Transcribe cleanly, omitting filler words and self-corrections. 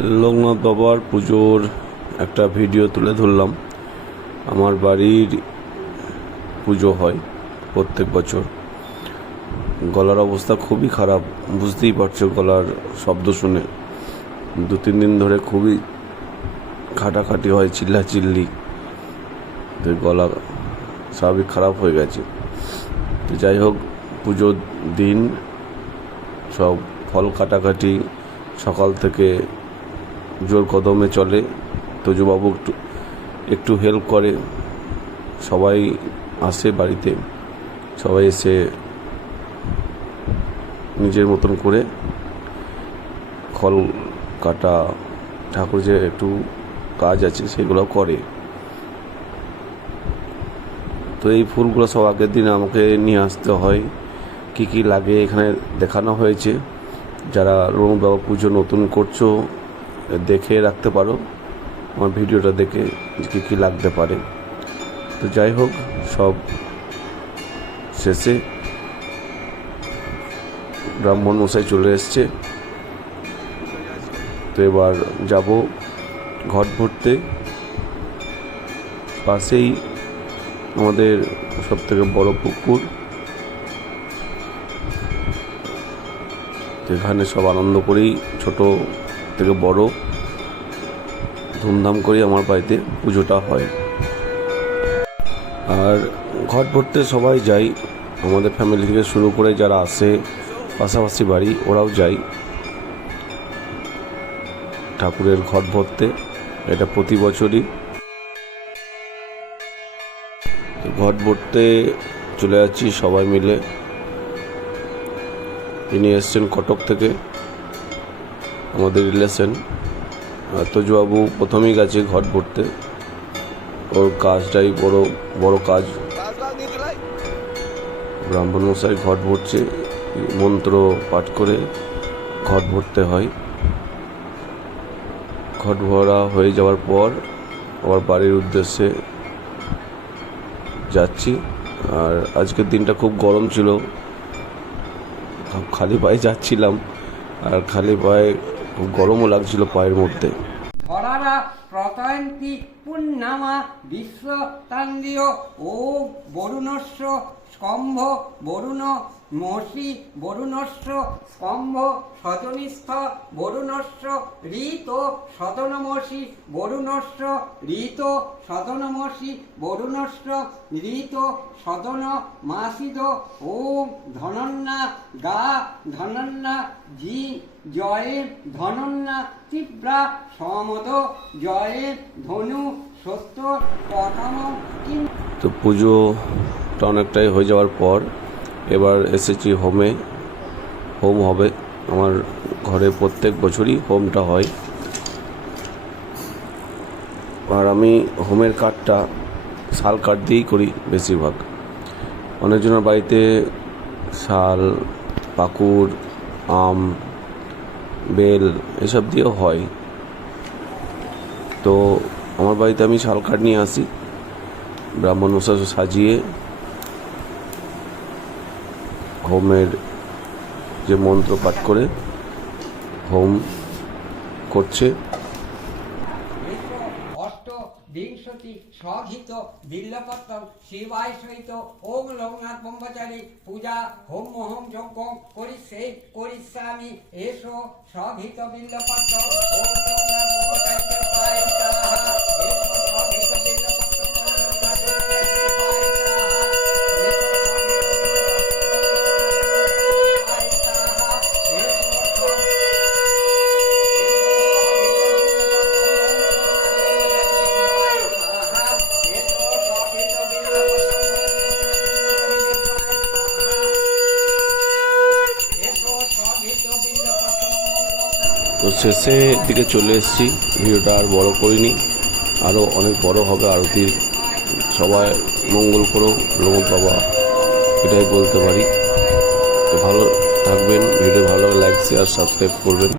লোকনাথ বাবার পুজোর একটা ভিডিও তুলে ধরলাম। আমার বাড়ির পুজো হয় প্রত্যেক বছর। গলার অবস্থা খুবই খারাপ, বুঝতেই পারছো গলার শব্দ শুনে। 2-3 দিন ধরে খুবই খাটাখাটি হয়, চিল্লাচিল্লি, তো গলা স্বাভাবিক খারাপ হয়ে গেছে। তো যাই হোক, পুজোর দিন সব ফল কাটাকাটি সকাল থেকে জোর কদমে চলে। তোজবাবু একটু হেল্প করে, সবাই আসে বাড়িতে, সবাই এসে নিজের মতন করে ফল কাটা, ঠাকুর যে একটু কাজ আছে সেগুলো করে। তো এই ফুলগুলো সব আগের দিন আমাকে নিয়ে আসতে হয়। কি কি লাগে এখানে দেখানো হয়েছে। যারা লোকনাথ বাবা পুজো নতুন করছো দেখে রাখতে পারো আমার ভিডিওটা দেখে, কী কী লাগতে পারে। তো যাই হোক, সব শেষে ব্রাহ্মণ মশাই চলে এসছে। তো এবার যাব ঘট ভরতে। পাশেই আমাদের সবথেকে বড় পুকুর, এখানে সব আনন্দ করেই, ছোট থেকে বড় ধুমধাম করে আমার বাড়িতে পুজোটা হয়। আর ঘট ভরতে সবাই যাই, আমাদের ফ্যামিলি থেকে শুরু করে যারা আসে পাশাপাশি বাড়ি, ওরাও যায় ঠাকুরের ঘট ভরতে। এটা প্রতি বছরই। ঘট ভরতে চলে যাচ্ছি সবাই মিলে। ইনি এসছেন কটক থেকে, আমাদের রিলেশন। তোজবাবু প্রথমেই গেছে ঘট ভরতে, ওর কাজটাই বড় কাজ। ব্রাহ্মণ মশাই ঘট ভরছে, মন্ত্র পাঠ করে ঘট ভরতে হয়। ঘট ভরা হয়ে যাওয়ার পর আবার বাড়ির উদ্দেশ্যে যাচ্ছি। আর আজকের দিনটা খুব গরম ছিল, খালি পায়ে যাচ্ছিলাম, আর খালি পায়ে খুব গরমও লাগছিল পায়ের মধ্যে। ধরারা প্রতয়ন্তি পুণ্যামা বিশ্ব তান্দিয় ও বরুণস্য স্কম্ভ বরুণ মহর্ষি বরুণস্য স্কম্ভ সজনিস্থ বরুণস্য ঋত সদনমহর্ষি বরুণস্য ঋত সদনমহর্ষি বরুণস্য ঋত সদন মাসিদ ওম ধনন্না গা ধনন্না জি জয়ে ধনন্না তীব্রা সমদ জয়ে ধনু সত্য প্রথম। তো পুজোটা অনেকটাই হয়ে যাওয়ার পর এবার এসেছি হোমে। হোম হবে আমার ঘরে, প্রত্যেক বছরই হোমটা হয়। আর আমি হোমের কাঠটা শাল কাঠ দিয়েই করি বেশিরভাগ। অনেকজনের বাড়িতে শাল, পাকুড়, আম, বেল এসব দিয়েও হয়। তো আমার বাড়িতে আমি শাল কাঠ নিয়ে আসি, ব্রাহ্মণ মশাই সাজিয়ে হোমের যে মন্ত্র পাঠ করে হোম করছে। বিংশতি স্বঘিত বিল্লপত্র শিবায় সহিত ওম লোকনাথ ব্রহ্মচারী পূজা হোম হোম যজ্ঞ করিষ্যামি এসো স্বঘিত বিল্লপত্র ওম লোকনাথ ব্রহ্মচারীকে পায়িতাঃ এসো স্বঘিত বিল্লপত্র ওম লোকনাথ ব্রহ্মচারীকে তো শেষের দিকে চলে এসেছি, ভিডিওটা আর বড় করিনি, আরও অনেক বড় হবে আরতির। সবাই মঙ্গল করো লোকনাথ বাবা, এটাই বলতে পারি। তো ভালো থাকবেন, ভিডিও ভালো লাগলে লাইক শেয়ার সাবস্ক্রাইব করবেন।